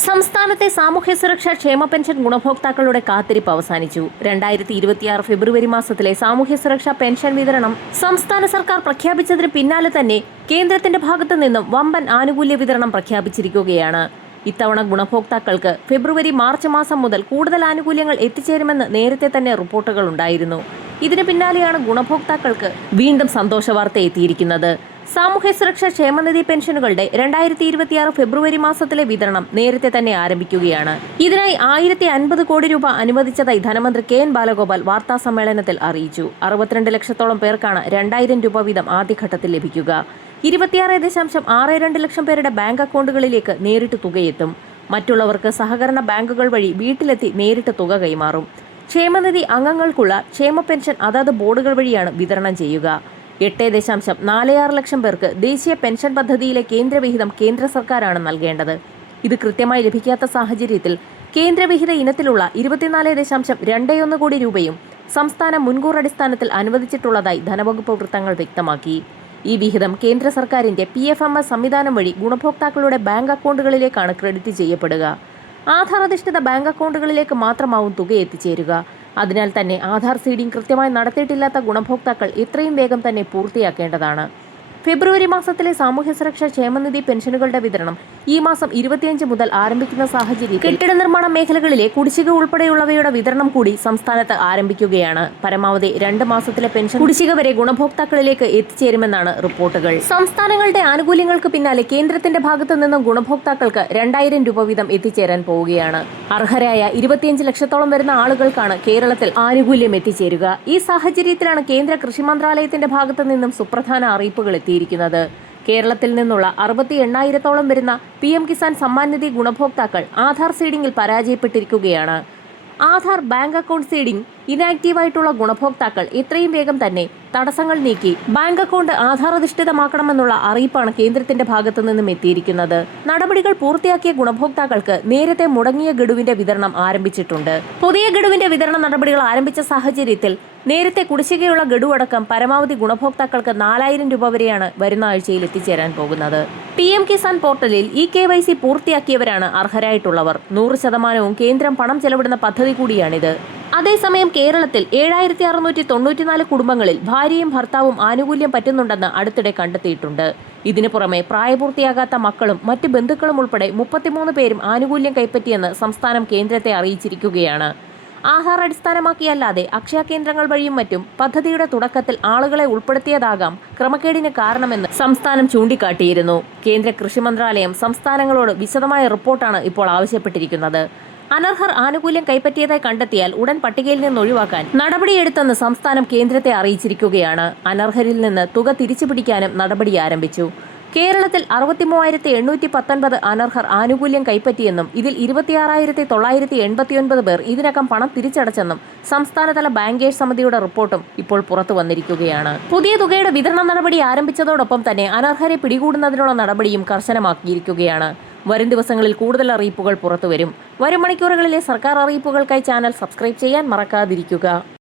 സംസ്ഥാനത്തെ സാമൂഹ്യ സുരക്ഷാ ക്ഷേമ പെൻഷൻ ഗുണഭോക്താക്കളുടെ കാത്തിരിപ്പ് അവസാനിച്ചു. 2026 ഫെബ്രുവരി മാസത്തിലെ സാമൂഹ്യ സുരക്ഷാ പെൻഷൻ വിതരണം സംസ്ഥാന സർക്കാർ പ്രഖ്യാപിച്ചതിന് പിന്നാലെ തന്നെ കേന്ദ്രത്തിന്റെ ഭാഗത്തു നിന്നും വമ്പൻ ആനുകൂല്യ വിതരണം പ്രഖ്യാപിച്ചിരിക്കുകയാണ്. ഇത്തവണ ഗുണഭോക്താക്കൾക്ക് ഫെബ്രുവരി മാർച്ച് മാസം മുതൽ കൂടുതൽ ആനുകൂല്യങ്ങൾ എത്തിച്ചേരുമെന്ന് നേരത്തെ തന്നെ റിപ്പോർട്ടുകൾ ഉണ്ടായിരുന്നു. ഇതിന് പിന്നാലെയാണ് ഗുണഭോക്താക്കൾക്ക് വീണ്ടും സന്തോഷ വാർത്ത എത്തിയിരിക്കുന്നത്. സാമൂഹ്യ സുരക്ഷാ ക്ഷേമനിധി പെൻഷനുകളുടെ 2026 ഫെബ്രുവരി മാസത്തിലെ വിതരണം നേരത്തെ തന്നെ ആരംഭിക്കുകയാണ്. ഇതിനായി 1050 കോടി രൂപ അനുവദിച്ചതായി ധനമന്ത്രി കെ.എൻ. ബാലഗോപാൽ വാർത്താ സമ്മേളനത്തിൽ അറിയിച്ചു. 62 ലക്ഷത്തോളം പേർക്കാണ് 2000 രൂപ വീതം ആദ്യഘട്ടത്തിൽ ലഭിക്കുക. 26.62 ലക്ഷം പേരുടെ ബാങ്ക് അക്കൗണ്ടുകളിലേക്ക് നേരിട്ട് തുകയെത്തും. മറ്റുള്ളവർക്ക് സഹകരണ ബാങ്കുകൾ വഴി വീട്ടിലെത്തി നേരിട്ട് തുക കൈമാറും. ക്ഷേമനിധി അംഗങ്ങൾക്കുള്ള ക്ഷേമ പെൻഷൻ അതത് ബോർഡുകൾ വഴിയാണ് വിതരണം ചെയ്യുക. 8.46 ലക്ഷം പേർക്ക് ദേശീയ പെൻഷൻ പദ്ധതിയിലെ കേന്ദ്രവിഹിതം കേന്ദ്ര സർക്കാരാണ് നൽകേണ്ടത്. ഇത് കൃത്യമായി ലഭിക്കാത്ത സാഹചര്യത്തിൽ കേന്ദ്രവിഹിത ഇനത്തിലുള്ള 24.21 കോടി രൂപയും സംസ്ഥാനം മുൻകൂർ അടിസ്ഥാനത്തിൽ അനുവദിച്ചിട്ടുള്ളതായി ധനവകുപ്പ് വൃത്തങ്ങൾ വ്യക്തമാക്കി. ഈ വിഹിതം കേന്ദ്ര സർക്കാരിന്റെ PFMS സംവിധാനം വഴി ഗുണഭോക്താക്കളുടെ ബാങ്ക് അക്കൗണ്ടുകളിലേക്കാണ് ക്രെഡിറ്റ് ചെയ്യപ്പെടുക. ആധാർ അധിഷ്ഠിത ബാങ്ക് അക്കൗണ്ടുകളിലേക്ക് മാത്രമാവും തുക എത്തിച്ചേരുക. അതിനാൽ തന്നെ ആധാർ സീഡിംഗ് കൃത്യമായി നടത്തിയിട്ടില്ലാത്ത ഗുണഭോക്താക്കൾ എത്രയും വേഗം തന്നെ പൂർത്തിയാക്കേണ്ടതാണ്. ഫെബ്രുവരി മാസത്തിലെ സാമൂഹ്യ സുരക്ഷാ ക്ഷേമനിധി പെൻഷനുകളുടെ വിതരണം ഈ മാസം 25 മുതൽ ആരംഭിക്കുന്ന സാഹചര്യത്തിൽ കെട്ടിട നിർമ്മാണ മേഖലകളിലെ കുടിശ്ശിക ഉൾപ്പെടെയുള്ളവയുടെ വിതരണം കൂടി സംസ്ഥാനത്ത് ആരംഭിക്കുകയാണ്. പരമാവധി 2 മാസത്തിലെ പെൻഷൻ കുടിശ്ശിക വരെ ഗുണഭോക്താക്കളിലേക്ക് എത്തിച്ചേരുമെന്നാണ് റിപ്പോർട്ടുകൾ. സംസ്ഥാനങ്ങളുടെ ആനുകൂല്യങ്ങൾക്ക് പിന്നാലെ കേന്ദ്രത്തിന്റെ ഭാഗത്തു നിന്നും ഗുണഭോക്താക്കൾക്ക് 2000 രൂപ വീതം എത്തിച്ചേരാൻ പോവുകയാണ്. അർഹരായ 25 ലക്ഷത്തോളം വരുന്ന ആളുകൾക്കാണ് കേരളത്തിൽ ആനുകൂല്യം എത്തിച്ചേരുക. ഈ സാഹചര്യത്തിലാണ് കേന്ദ്ര കൃഷി മന്ത്രാലയത്തിന്റെ ഭാഗത്തു നിന്നും സുപ്രധാന അറിയിപ്പുകൾ എത്തിയിരിക്കുന്നത്. കേരളത്തിൽ നിന്നുള്ള 68,000-ഓളം വരുന്ന PM കിസാൻ സമ്മാൻ നിധി ഗുണഭോക്താക്കൾ ആധാർ സീഡിംഗിൽ പരാജയപ്പെട്ടിരിക്കുകയാണ്. ആധാർ ബാങ്ക് അക്കൗണ്ട് സീഡിംഗ് ഇനാക്റ്റീവായിട്ടുള്ള ഗുണഭോക്താക്കൾ എത്രയും വേഗം തന്നെ തടസ്സങ്ങൾ നീക്കി ബാങ്ക് അക്കൗണ്ട് ആധാർ അധിഷ്ഠിതമാക്കണമെന്നുള്ള അറിയിപ്പാണ് കേന്ദ്രത്തിന്റെ ഭാഗത്തു നിന്നും എത്തിയിരിക്കുന്നത്. നടപടികൾ പൂർത്തിയാക്കിയ ഗുണഭോക്താക്കൾക്ക് നേരത്തെ മുടങ്ങിയ ഗഡുവിന്റെ വിതരണം ആരംഭിച്ചിട്ടുണ്ട്. പുതിയ ഗഡുവിന്റെ വിതരണ നടപടികൾ ആരംഭിച്ച സാഹചര്യത്തിൽ നേരത്തെ കുടിശ്ശികയുള്ള ഗഡു അടക്കം പരമാവധി ഗുണഭോക്താക്കൾക്ക് 4000 രൂപ വരെയാണ് വരുന്ന ആഴ്ചയിൽ എത്തിച്ചേരാൻ പോകുന്നത്. PM കിസാൻ പോർട്ടലിൽ KYC പൂർത്തിയാക്കിയവരാണ് അർഹരായിട്ടുള്ളവർ. 100% കേന്ദ്രം പണം ചെലവിടുന്ന പദ്ധതി കൂടിയാണിത്. അതേസമയം കേരളത്തിൽ 7694 കുടുംബങ്ങളിൽ ഭാര്യയും ഭർത്താവും ആനുകൂല്യം പറ്റുന്നുണ്ടെന്ന് അടുത്തിടെ കണ്ടെത്തിയിട്ടുണ്ട്. ഇതിനു പുറമെ പ്രായപൂർത്തിയാകാത്ത മക്കളും മറ്റ് ബന്ധുക്കളും ഉൾപ്പെടെ 33 പേരും ആനുകൂല്യം കൈപ്പറ്റിയെന്ന് സംസ്ഥാനം കേന്ദ്രത്തെ അറിയിച്ചിരിക്കുകയാണ്. ആധാർ അടിസ്ഥാനമാക്കിയല്ലാതെ അക്ഷയ കേന്ദ്രങ്ങൾ വഴിയും മറ്റും പദ്ധതിയുടെ തുടക്കത്തിൽ ആളുകളെ ഉൾപ്പെടുത്തിയതാകാം ക്രമക്കേടിന് കാരണമെന്ന് സംസ്ഥാനം ചൂണ്ടിക്കാട്ടിയിരുന്നു. കേന്ദ്ര കൃഷി മന്ത്രാലയം സംസ്ഥാനങ്ങളോട് വിശദമായ റിപ്പോർട്ടാണ് ഇപ്പോൾ ആവശ്യപ്പെട്ടിരിക്കുന്നത്. അനർഹർ ആനുകൂല്യം കൈപ്പറ്റിയതായി കണ്ടെത്തിയാൽ ഉടൻ പട്ടികയിൽ നിന്ന് ഒഴിവാക്കാൻ നടപടിയെടുത്തെന്ന് സംസ്ഥാനം കേന്ദ്രത്തെ അറിയിച്ചിരിക്കുകയാണ്. അനർഹരിൽ നിന്ന് തുക തിരിച്ചുപിടിക്കാനും നടപടി ആരംഭിച്ചു. കേരളത്തിൽ 63,819 അനർഹർ ആനുകൂല്യം കൈപ്പറ്റിയെന്നും ഇതിൽ 26,989 പേർ ഇതിനകം പണം തിരിച്ചടച്ചെന്നും സംസ്ഥാനതല ബാങ്കേഴ്സ് സമിതിയുടെ റിപ്പോർട്ടും ഇപ്പോൾ പുറത്തു വന്നിരിക്കുകയാണ്. പുതിയ തുകയുടെ വിതരണ നടപടി ആരംഭിച്ചതോടൊപ്പം തന്നെ അനർഹരെ പിടികൂടുന്നതിനുള്ള നടപടിയും കർശനമാക്കിയിരിക്കുകയാണ്. വരും ദിവസങ്ങളിൽ കൂടുതൽ അറിയിപ്പുകൾ പുറത്തുവരും. വരും മണിക്കൂറുകളിലെ സർക്കാർ അറിയിപ്പുകൾക്കായി ചാനൽ സബ്സ്ക്രൈബ് ചെയ്യാൻ മറക്കാതിരിക്കുക.